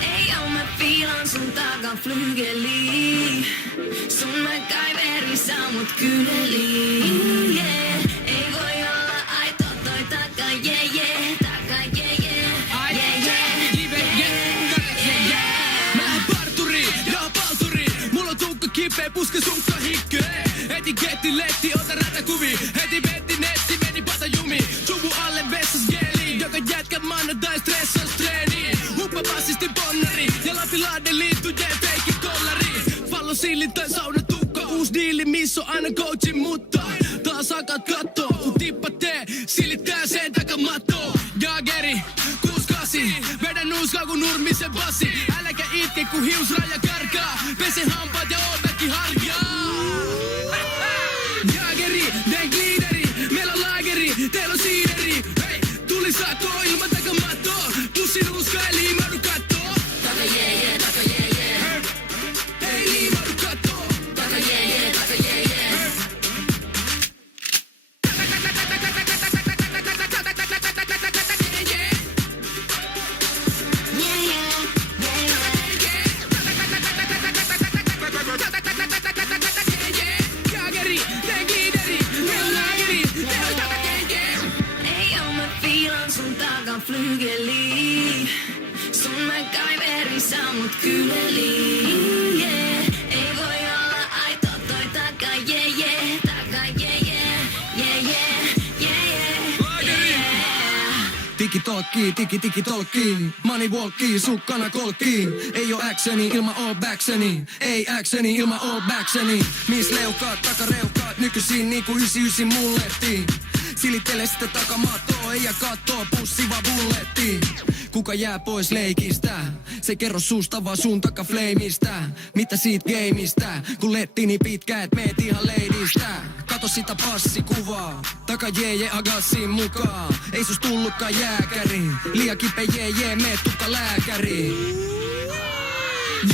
Ei oo mä fiilan sun takaflygeliin. Sun MacGyveri saa mut kyyneliin. Yeah. Ei voi olla aito toi taka, yeah, yeah. Taka, yeah, yeah. Yeah, yeah. Mä lähden parturiin ja palturiin. Mulla on tukka kipeä, puske sukka hikkee. Etiketti letti, ota rätäkuvi. Heti vetti netti, meni pata jumi. Suvu alle vessas geli. Joka jätkä maanantai stressas treeniin. Huppa bassisti bonnari. Ja Lapilahden liittyjeen feikki kollari. Pallon sillin tai saunatukka. Uus diili, missä on aina coachin mutta. Taas akat kattoo, kun tippa tee. Silittää sen takamattoon. Jageri, 68. Vedän nuuskaa kun Nurmisen bassi. Äläkä itke kun hiusraja karkaa. Pese hampaat ja oo väkki harjaa. Jageri, teen gliideri. Meillä on laageri, teillä on siideri. Hei, tuli sakoo ilman takamattoa. Pussin nuuskaa ei liimaudu kattoo. Taka, yeah, yeah. Taka, yeah, yeah. Ei liimaudu kattoo. Taka, yeah, yeah. Taka, yeah, yeah. Flygeliin. Sun MacGyveri saa mut kyyneliin. Yeah. Ei voi olla aito toi taka, yeah, yeah. Taka, yeah, yeah. Yeah, yeah. Yeah. Tiki tolkkiin. Money walkkiin, sukkana kolkkiin. Ei oo actioni ilman all backseni. Ei actioni ilman all backseni. Miis leukaat, takareukaat, nykyisin niinku 99 mullettiin. Silittele sitä takamattoa, ei ja kattoo, pussi vaan bullettiin. Kuka jää pois leikistä? Se kerro suusta vaan sun takafleimistä. Mitä siitä gameista? Kun letti niin pitkä, et meet ihan leidistä. Kato sitä passikuvaa, taka jeje agassin mukaan. Ei sus tullutkaan jääkäri, liian kipeä jeje, meet tukka lääkäri.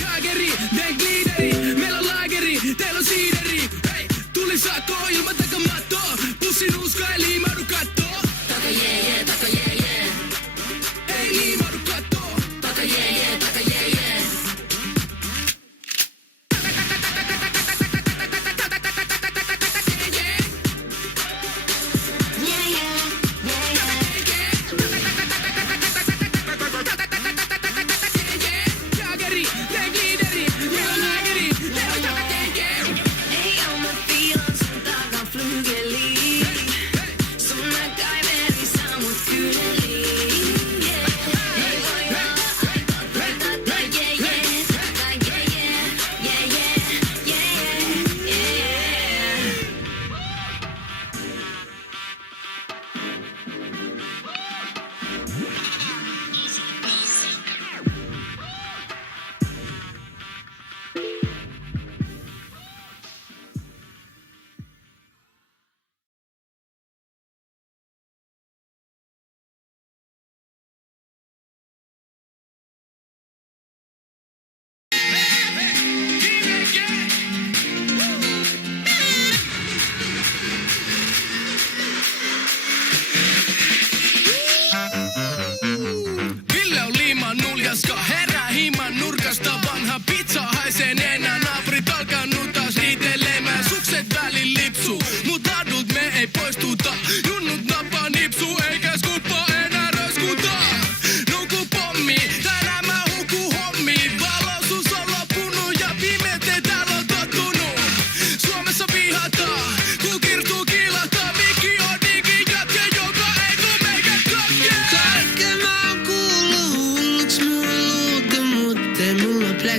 Jageri, teen gliideri. Meillä on laageri, teillä on siideri. Hei, tuli sakoo ilman takamattoa. Pussin nuuskaa ei liimaudu kattoo. Taka, yeah, yeah. Taka, yeah, yeah. Ei liimaudu kattoo. Taka, yeah, yeah. Taka, yeah, yeah.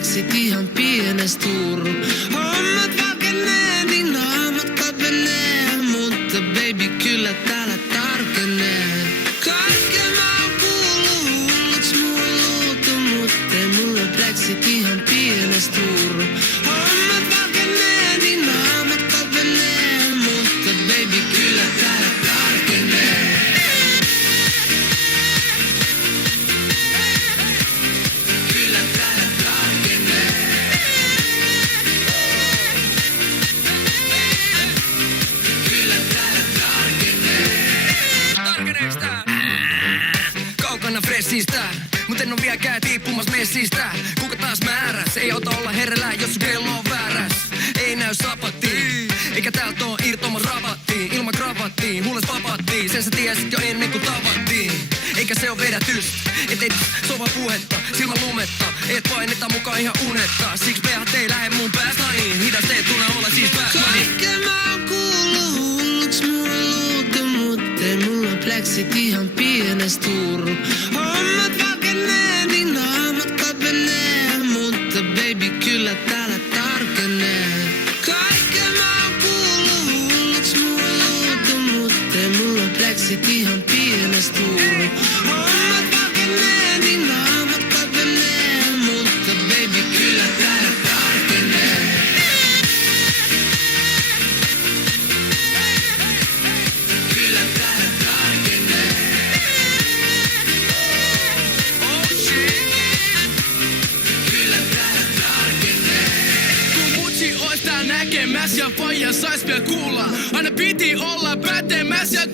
Sit ihan pienestä turru. Hommat valkenee, niin naamat kapenee. Mutta baby kyllä täällä tarkenee. Kaikkea mä oon kuullut, hulluks mua luultu. Mut ei mulla Brexit ihan pienestä turru. Hommat valkenee, niin naamat kapenee. Mutta baby kyllä täällä tarkenee. Kyllä täällä tarkenee. stressistä, mut en oo vieläkään tiippumas messistä. Kuka taas määräs, ei auta olla hereillä, jos sun kello on vääräs. Ei näy sapattiin, eikä täältä oo irtomas rabattiin. Ilman kravattiin, huulet vapattiin, sen sä tiesit jo ennen kuin tavattiin. Eikä se oo vedätys, ettei sova puhetta, silmä lumetta. Et paineta mukaan ihan unetta, siksi pehat ei lähe mun päästä niin. Hidasteet tunne olla siis Batman. Kaiken mä oon kuullut hulluks mulla luutu, mut ei mulla pleksit ihan pienes turru. Hommat vakenee, niin naamat kapenee, mutta baby kyllä täällä tarkenee. Kaiken mä oon kuullut hulluks mulla luutu, mut ei mulla pleksit ihan pienes turru. Hommat vakenee, niin naamat kapenee, mutta baby kyllä täällä tarkenee. Kyllä täällä tarkenee. Oh shit. Kyllä täällä tarkenee. Kun mutsi ois täällä näkemäs ja faija sais vielä kuulla. Aina piti olla pätemäs ja